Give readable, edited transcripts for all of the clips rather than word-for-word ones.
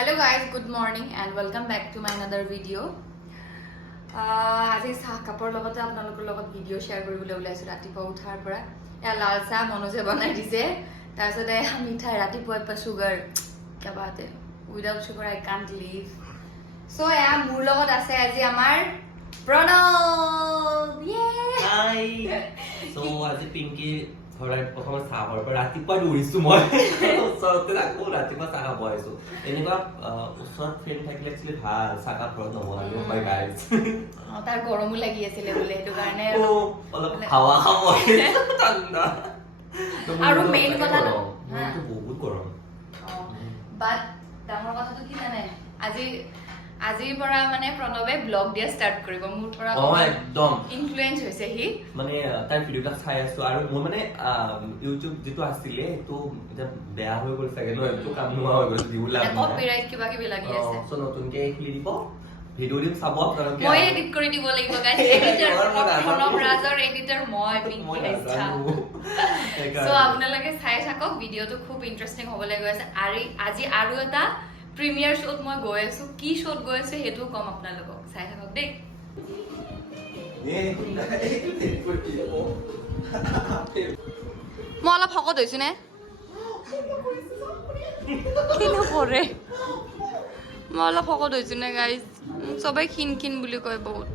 Hello guys, good morning and welcome back to my another video. আজি চাহ কাপৰ লগতে আপোনালোকৰ লগত ভিডিও শেয়াৰ কৰিবলৈ ওলাইছো ৰাতিপুৱা উঠাৰ পৰা। এ লাল চাহ মনোজে বনাই দিছে। তাৰপিছতে মিঠাই ৰাতিপুৱা পা সুগাৰ কি বাত है without sugar I can't live. So এয়া মোৰ লগত আছে আজি আমাৰ প্ৰণৱ। হাই সো আজি পিংকি ঘৰত প্ৰথম চাহৰ পৰা ৰাতিপুৱা দৌৰিছো মই ওচৰতে থাকো ৰাতিপুৱা চাহ খাব আহিছো এনেকুৱা ওচৰত ফ্ৰেণ্ড থাকিলে একচুৱেলি ভাল চাহ ঘৰত নবনালো বাই গাইজ তাৰ গৰমো লাগি আছিলে বোলে সেইটো কাৰণে অলপ হাৱা খাব ঠাণ্ডা আৰু মেইন কথা মোৰতো বহুত গৰম বাট ডাঙৰ কথাটো কি জানে আজিৰ পৰা মানে প্ৰণৱে ব্লগ দিয়া ষ্টাৰ্ট কৰিব মোৰ পৰা একদম ইনফ্লুয়েন্স হৈছে হি মানে তাৰ ভিডিওটা চাই আছো আৰু মোৰ মানে ইউটিউব যেটো আছিলে তো এটা বেয়া হৈ গ'ল চাগে ন এটো কাম নোহোৱা হৈ গ'ল ভিউ লাগি কপিৰাইট কিবা কিবি লাগি আছে সো নতুনকে খুলি দিব ভিডিও দিম চাব আপোনালোকে মই এডিট কৰি দিব লাগিব গাইস এডিটৰ প্ৰণৱ ৰাজৰ এডিটৰ মই পিংকি আইছা সো আপোনালোকে চাই থাকক ভিডিওটো খুব ইন্টাৰেষ্টিং হ'বলৈ গৈ আছে আজি আৰু এটা প্ৰিমিয়াৰ শ্বট মই গৈ আছো কি শ্বট গৈ আছে হেতু কম আপোনালোকক চাই থাকক দেই মই অলপ শকত হৈছো নে কি নকৰে মই অলপ শকত হৈছো নে গাইজ সবাই ক্ষীণ বুলি কয় বহুত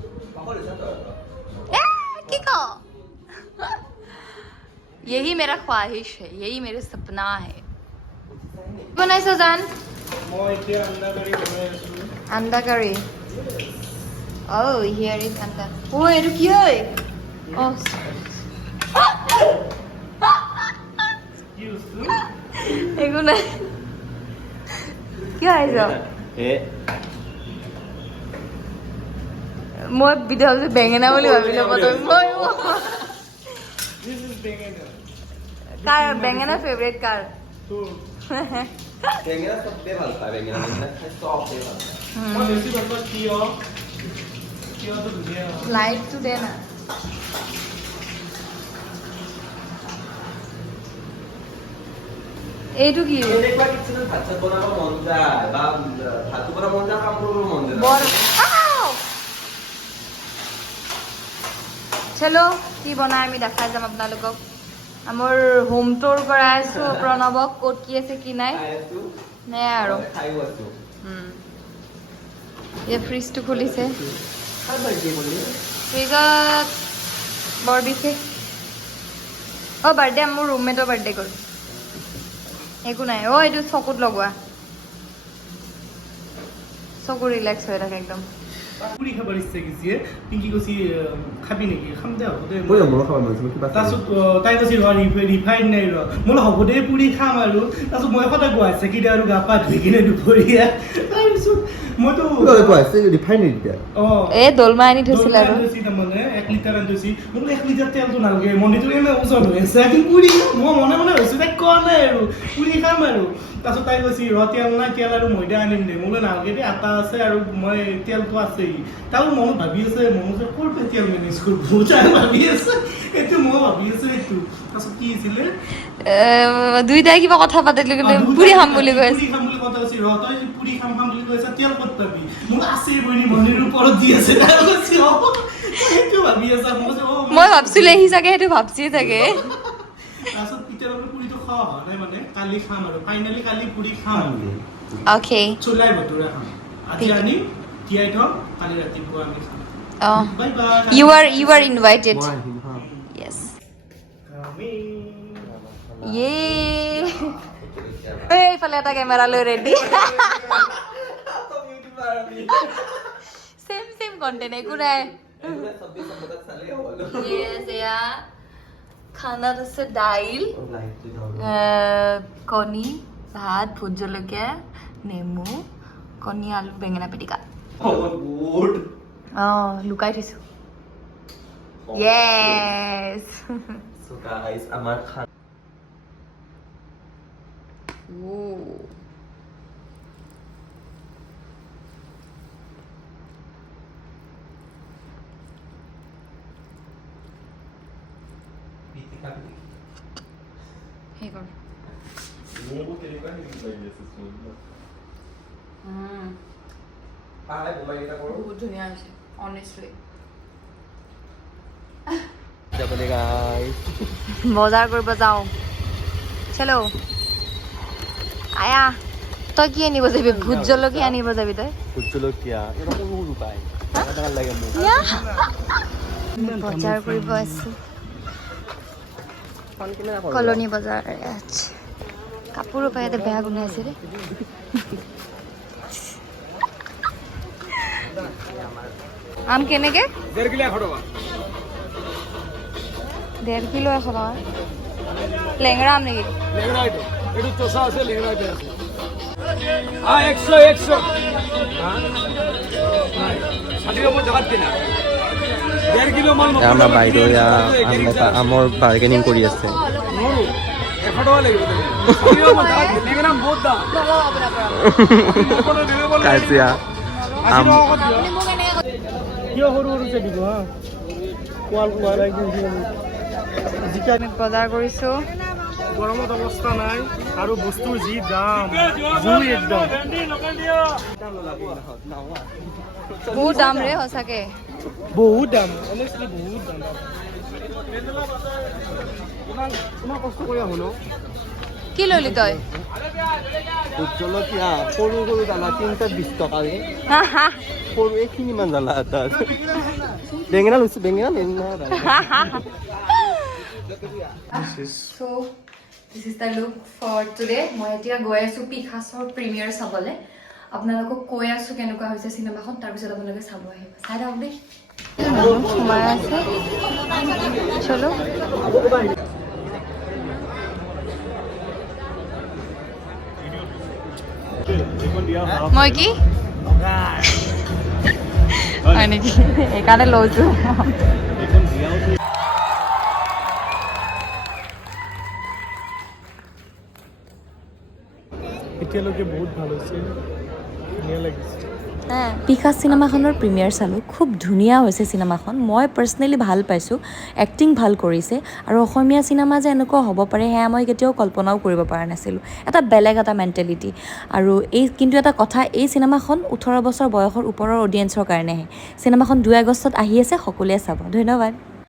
কি ক यही मेरा ख्वाहिश है यही मेरे सपना है बनाइছো জান মই এতিয়া আন্দা কাৰি Oh, here is anda. Oh, এটো কি হয়? Oh. একো নাই কি হয় যা মই ভিডিওতে বেঙেনা বুলি ভাবিলো প্ৰথম মই This is বেঙেনা কাৰ বেঙেনা ফেভাৰিট কাৰ বেঙেনা সবতে ভাল পায় বেঙেনা সবতে ভাল পায় মই বেছি ভাল পাওঁ কিয়টো ধুনীয়া লাইট টু দে না এইটো কি এনেকুৱা কিছু ভাত বনাব মন যায় বা ভাত বনাব মন যায় কাম কৰিব মন যায় বৰ চলো কি বনাই আমি দেখাই যাম আপোনালোকক আমাৰ হোম টুৰ কৰা আছো প্ৰণৱক ক'ত কি আছে কি নাই নে আৰু খাইও আছো এই ফ্ৰিজটো খুলিছে খাই বাকি বলি ফ্ৰিজত বৰ বিশেষ বাৰ্থডে মোৰ ৰুমমেটৰ বাৰ্থডে গ'ল একো নাই এইটো চকুত লগোৱা চকু ৰিলেক্স হৈ থাকে একদম পুৰি খাবৰ ইচ্ছা গৈছে পিংকি কৈছি খাবি নেকি খাম দে হ'ব দে মই মোৰ খাব মন কিবা তাৰপিছত তাই কৈছি ৰিফাইন নাই মই হ'ব দে পুৰি খাম আৰু তাৰপিছত মই সদায় গুৱাহাটী কিনে আৰু গা পা ধুই কিনে দুপৰীয়া তাৰপিছত মইতো ৰিফাইন নিদিয়া এই দলমা আনি থৈছিল আৰু মানে 1 লিটাৰ আনি থৈছি মোক 1 লিটাৰ তেলটো নালাগে মন্দিৰটো এনে ওজন হৈ আছে কি পুৰি মই মনে হৈছো তাই কোৱা নাই আৰু পুৰি খাম আৰু তাৰপিছত তাই কৈছি তেল নাই তেল আৰু ময়দা আনিম দে মোলৈ নালাগে দে আটা আছে আৰু মই তেলটো আছেই তাও মনত ভাবি আছে মনোজে ক'ৰ পৰা তেল মেনেজ কৰিব তাই ভাবি আছে এইটো মই ভাবি আছো এইটো তাৰপিছত কি হৈছিলে দুইটাই কিবা কথা পাতিলো কিন্তু পুৰি খাম বুলি কৈ আছে পুৰি খাম বুলি কথা কৈছি তই পুৰি খাম বুলি কৈছা তেল ক'ত পাবি মোক আছে বনি মন্দিৰৰ ওপৰত দি আছে তাই কৈছি সেইটো ভাবি আছে মই ভাবছিলো সি চাগে সেইটো ভাবছি চাগে তাৰপিছত পিতালৰ পুৰিটো খোৱা হোৱা নাই মানে কালি খাম আৰু ফাইনেলি কালি পুৰি খাম ওকে চুলাই ভটুৰা খাম আজি আনি তিয়াই থম কালি ৰাতিপুৱা আমি খাম bye bye you are invited yes এইফালে এটা কেমেৰা লৈ ৰেডি সেম কন্টেন্ট একো নাই yes এয়া খানাত আছে দাইল কণী ভাত ভোট জলকীয়া নেমু কণী আলু বেঙেনা পিটিকা লুকাই থৈছো yes so guys আমাৰ খানা Hey, go. Nuevo que le va a ir a বহুত ধুনীয়া হৈছে অনেষ্টলি বজাৰ কৰিব যাওঁ চলো আয়া তই কি আনিব যাবি ভোট জলকীয়া আনিব যাবি তই ভোট জলকীয়া বজাৰ কৰিব আছো কলনী বজাৰ কাপোৰৰ পৰা ইয়াতে বেয়া গোন্ধাইছে দেই আম কেনেকে 1.5 কিলো 100 টকা 1.5 কিলো 100 টকা লেংৰা আম নেকি লেংৰা এইটো চোচা আছে লেংৰা আছে 100 আমাৰ বাইদেউ আমৰ বাৰ্গেনিং কৰি আছে কাজিয়া আম কিয় সৰু সৰুকে দিব হা কোৱাল কোৱাল আমি বজাৰ কৰিছো গৰমত অৱস্থা নাই আৰু বস্তুৰ যি দাম জুই একদম বহুত দাম ৰে সঁচাকে বহুত দাম অনেষ্টলি বহুত দাম ইমান কষ্ট কৰি আহো ন কি ললি তই ভোট জলকীয়া সৰু সৰু দানা 3টা 20 টকা সৰু এইখিনিমান দানা এটা বেঙেনা লৈছো বেঙেনা So this is the look for today. মই এতিয়া গৈ আছো পিকাচোৰ প্ৰিমিয়াৰ চাবলে আপোনালোকক কৈ আছো কেনেকুৱা হৈছে চিনেমাখন তাৰপিছত আপোনালোকে চাব আহিব চাই যাওক দেই সোমাই আছে চলো মই কি হয় নেকি সেইকাৰণে লৈছো এতিয়ালৈকে বহুত ভাল হৈছে ধুনীয়া লাগিছে পিকাচ চিনেমাখনৰ প্ৰিমিয়াৰ চালোঁ খুব ধুনীয়া হৈছে চিনেমাখন মই পাৰ্চনেলি ভাল পাইছোঁ এক্টিং ভাল কৰিছে আৰু অসমীয়া চিনেমা যে এনেকুৱা হ'ব পাৰে সেয়া মই কেতিয়াও কল্পনাও কৰিব পৰা নাছিলোঁ এটা বেলেগ এটা মেণ্টেলিটি আৰু কিন্তু এটা কথা এই চিনেমাখন 18 বছৰ বয়সৰ ওপৰৰ অডিয়েঞ্চৰ কাৰণেহে চিনেমাখন 2 আগষ্টত আহি আছে সকলোৱে চাব ধন্যবাদ